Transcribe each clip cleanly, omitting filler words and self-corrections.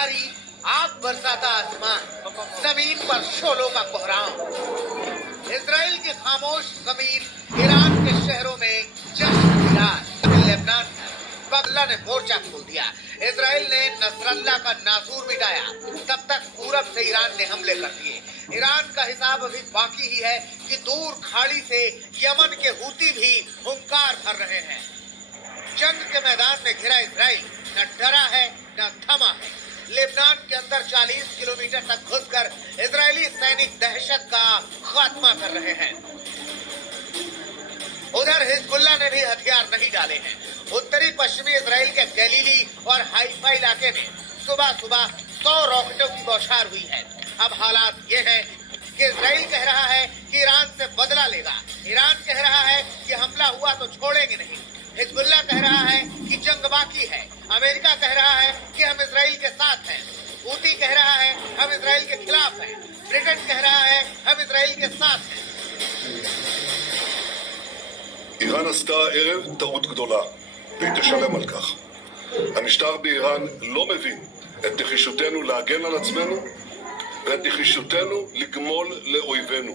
जारी आग बरसाता आसमान, जमीन पर शोलों का कोहराम। इजराइल की खामोश जमीन, ईरान के शहरों में जश्न की रात। लेबनान बगला ने मोर्चा खोल दिया। इजराइल ने नसरल्ला का नासूर मिटाया, तब तक पूरब से ईरान ने हमले कर दिए। ईरान का हिसाब अभी बाकी ही है कि दूर खाड़ी से यमन के हूती भी हुंकार भर रहे हैं। जंग के मैदान में घिरा इजराइल न डरा है न थमा है। लेबनान के अंदर 40 किलोमीटर तक घुसकर इजरायली सैनिक दहशत का खात्मा कर रहे हैं। उधर हिजबुल्लाह ने भी हथियार नहीं डाले हैं। उत्तरी पश्चिमी इजराइल के गलीली और हाइफा इलाके में सुबह सुबह 100 रॉकेटों की बौछार हुई है। अब हालात ये हैं कि इजराइल कह रहा है कि ईरान से बदला लेगा। ईरान कह रहा है कि हमला हुआ तो छोड़ेंगे नहीं। हिजबुल्लाह कह रहा है कि जंग बाकी है। अमेरिका कह रहा है कि हम इजराइल के साथ हैं। हूती कह रहा है हम इजराइल के खिलाफ हैं। ब्रिटेन कह रहा है हम इजराइल के साथ हैं। איראן עשתה הערב טעות גדולה, והיא תשלם על כך. המשטר באיראן לא מבין את נחישותנו להגן על עצמנו ואת נחישותנו לגמול לאויבינו.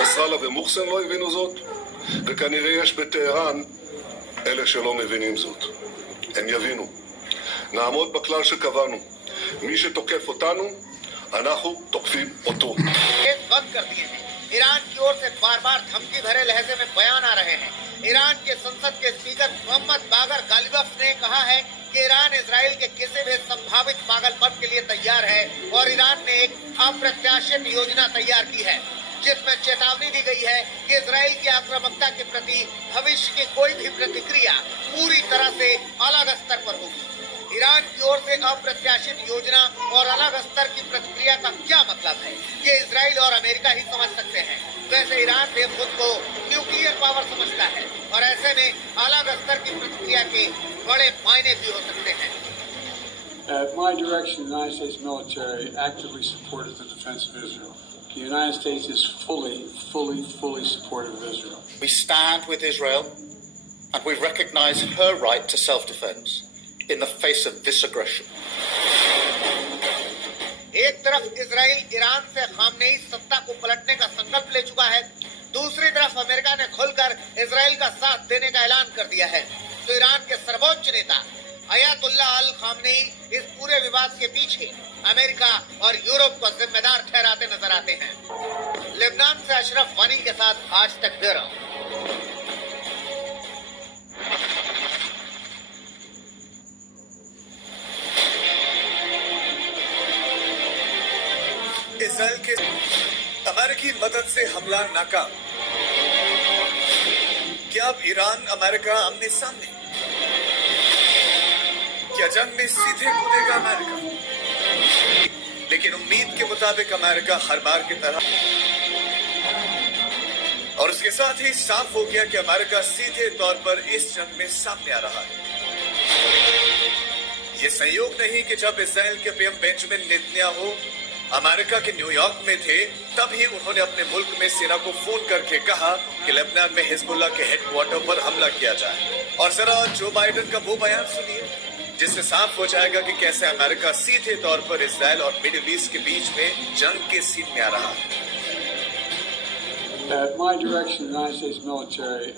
נסראללה ומוחסן לא הבינו זאת, וכנראה יש בטהרן אלה שלא מבינים זאת. הם יבינו. נעמוד בכלל שקבענו. מי שתוקף אותנו, אנחנו תוקפים אותו. बंद कर दिए हैं। ईरान की ओर से बार बार धमकी भरे लहजे में बयान आ रहे हैं। ईरान के संसद के स्पीकर मोहम्मद बागर गालिबफ ने कहा है कि ईरान इजराइल के किसी भी संभावित पागलपन के लिए तैयार है और ईरान ने एक अप्रत्याशित योजना तैयार की है जिसमें चेतावनी दी गई है कि इजराइल की आक्रामकता के प्रति भविष्य की कोई भी प्रतिक्रिया पूरी तरह से अलग स्तर पर होगी। ईरान की ओर से अप्रत्याशित योजना और अलग स्तर की प्रतिक्रिया का क्या मतलब है, ये इजराइल और अमेरिका ही समझ सकते हैं। वैसे ईरान भी खुद को न्यूक्लियर पावर समझता है और ऐसे में अलग स्तर की प्रतिक्रिया के बड़े मायने भी हो सकते हैं। At my direction, the United States military actively supported the defense of Israel. The United States is fully supportive of Israel. We stand with Israel and we recognize her right to self-defense in the face of this aggression. एक तरफ Israel Iran से Khamenei सत्ता को पलटने का संकल्प ले चुका है, दूसरी तरफ अमेरिका ने खुलकर इजराइल का साथ देने का ऐलान कर दिया है। तो ईरान के सर्वोच्च नेता अयातुल्लाह अल खामनेई इस पूरे विवाद के पीछे अमेरिका और यूरोप को जिम्मेदार ठहराते नजर आते हैं। लेबनान से अशरफ वानी के साथ आज तक ब्यूरो। इजराइल के अमेरिकी मदद से हमला नाकाम। क्या अब ईरान अमेरिका आमने सामने? क्या जंग में सीधे कूदेगा अमेरिका? लेकिन उम्मीद के मुताबिक अमेरिका हर बार की तरह और उसके साथ ही साफ हो गया कि अमेरिका सीधे तौर पर इस जंग में सामने आ रहा है। ये संयोग नहीं कि जब इजराइल के पीएम बेंजामिन नेतन्याहू अमेरिका के न्यूयॉर्क में थे तब ही उन्होंने अपने मुल्क में सेना को फोन करके कहा कि लेबनान में हिजबुल्लाह के हेडक्वार्टर पर हमला किया जाए। और जरा जो बाइडेन का वो बयान सुनिए जिससे साफ हो जाएगा कि कैसे अमेरिका सीधे तौर पर इजराइल और मिडिल ईस्ट के बीच में जंग के सीन में आ रहा है। At my direction, the United States military